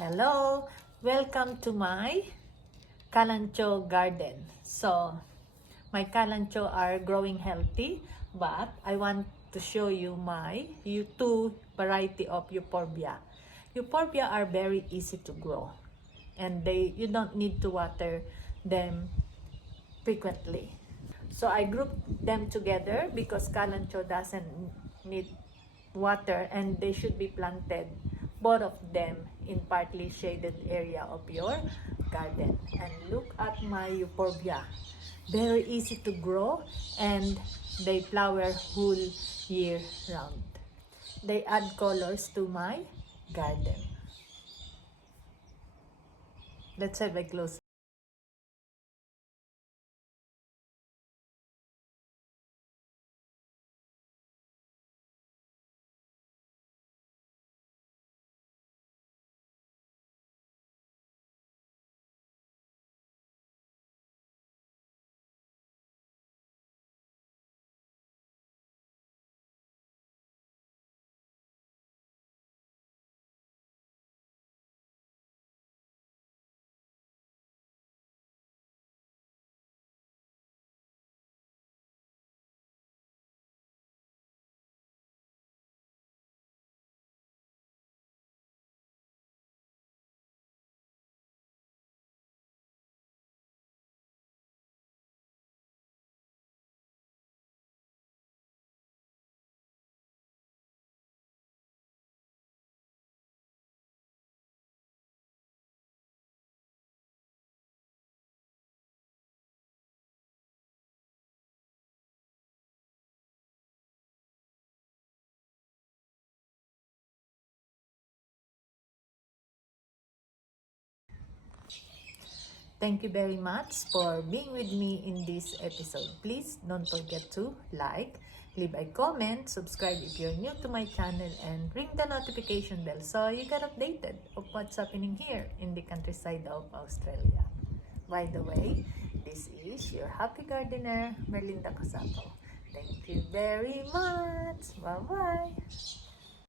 Hello! Welcome to my Kalancho garden. So, my Kalancho are growing healthy, but I want to show you my two variety of Euphorbia. Euphorbia are very easy to grow, and you don't need to water them frequently. So I grouped them together because Kalancho doesn't need water and they should be planted, both of them, in partly shaded area of your garden. And look at my euphorbia. Very easy to grow and they flower whole year round. They add colors to my garden. Let's have a close. Thank you very much for being with me in this episode. Please don't forget to like, leave a comment, subscribe if you're new to my channel, and ring the notification bell so you get updated of what's happening here in the countryside of Australia. By the way, this is your happy gardener, Merlinda Casato. Thank you very much. Bye-bye.